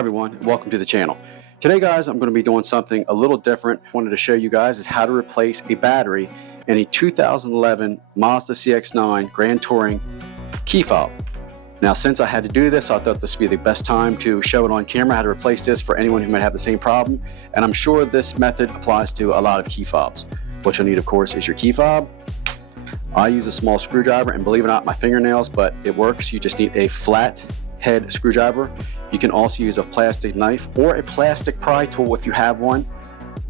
everyone, and welcome to the channel. Today guys, I'm going to be doing something a little different. I wanted to show you guys is how to replace a battery in a 2011 Mazda CX-9 Grand Touring key fob. Now since I had to do this, I thought this would be the best time to show it on camera how to replace this for anyone who might have the same problem, and I'm sure this method applies to a lot of key fobs. What you'll need, of course, is your key fob. I use a small screwdriver, and believe it or not, my fingernails, but it works. You just need a flat head screwdriver. You can also use a plastic knife or a plastic pry tool if you have one,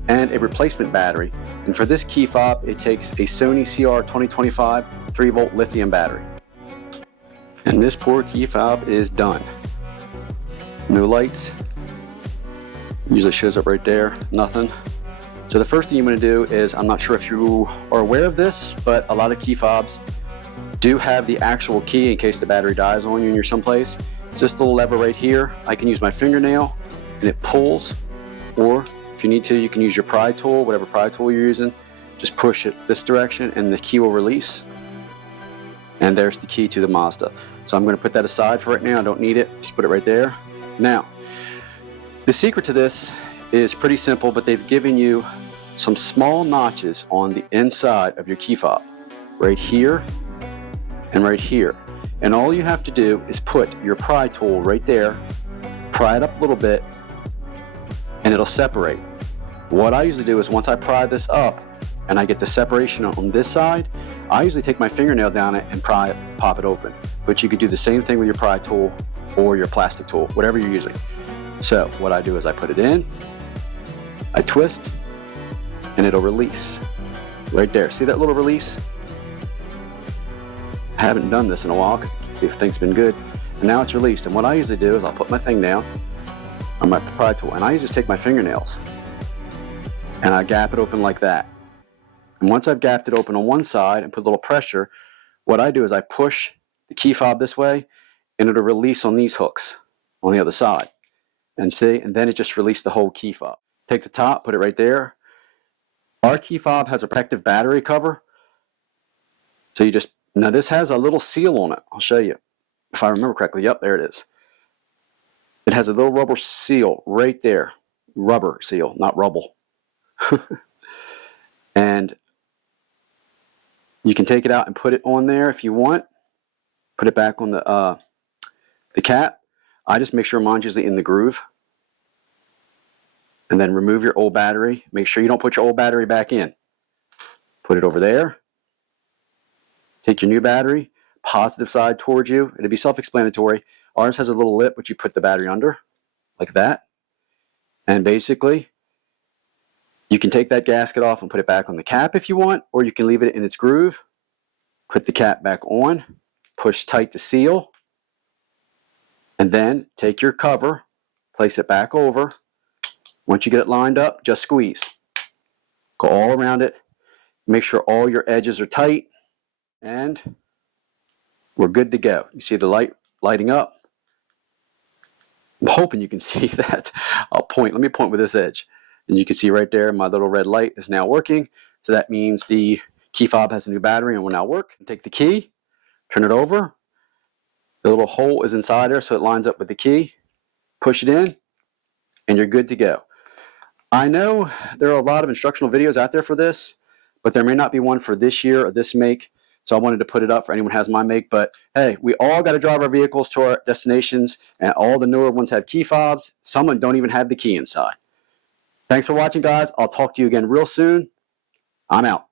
and a replacement battery. And for this key fob, it takes a Sony CR2025 3-volt lithium battery. And this poor key fob is done. No lights. Usually shows up right there, nothing. So the first thing you want to do is, I'm not sure if you are aware of this, but a lot of key fobs do have the actual key in case the battery dies on you and you're someplace. It's this little lever right here. I can use my fingernail and it pulls, or if you need to, you can use your pry tool, whatever pry tool you're using. Just push it this direction and the key will release. And there's the key to the Mazda. So I'm going to put that aside for right now. I don't need it. Just put it right there. Now, the secret to this is pretty simple, but they've given you some small notches on the inside of your key fob. Right here and right here. And all you have to do is put your pry tool right there, pry it up a little bit, and it'll separate. What I usually do is once I pry this up and I get the separation on this side, I usually take my fingernail down it and pop it open. But you could do the same thing with your pry tool or your plastic tool, whatever you're using. So what I do is I put it in, I twist, and it'll release. Right there. See that little release? I haven't done this in a while because everything's been good. And now it's released. And what I usually do is I'll put my thing down on my pry tool, and I usually just take my fingernails and I gap it open like that. And once I've gapped it open on one side and put a little pressure, what I do is I push the key fob this way and it'll release on these hooks on the other side. And see, and then it just released the whole key fob. Take the top, put it right there. Our key fob has a protective battery cover. So you just, now this has a little seal on it. I'll show you if I remember correctly. Yep, there it is. It has a little rubber seal right there. Rubber seal, not rubble. And you can take it out and put it on there if you want. Put it back on the cap. I just make sure mine's usually in the groove. And then remove your old battery. Make sure you don't put your old battery back in. Put it over there. Take your new battery, positive side towards you. It'll be self-explanatory. Ours has a little lip which you put the battery under, like that. And basically, you can take that gasket off and put it back on the cap if you want, or you can leave it in its groove. Put the cap back on, push tight the seal, and then take your cover, place it back over. Once you get it lined up, just squeeze. Go all around it. Make sure all your edges are tight. And we're good to go. You see the light lighting up? I'm hoping you can see that. I'll point. Let me point with this edge. And you can see right there my little red light is now working. So that means the key fob has a new battery and will now work. Take the key, turn it over. The little hole is inside there so it lines up with the key. Push it in and you're good to go. I know there are a lot of instructional videos out there for this, but there may not be one for this year or this make. So I wanted to put it up for anyone who has my make. But hey, we all got to drive our vehicles to our destinations, and all the newer ones have key fobs. Some don't even have the key inside. Thanks for watching, guys. I'll talk to you again real soon. I'm out.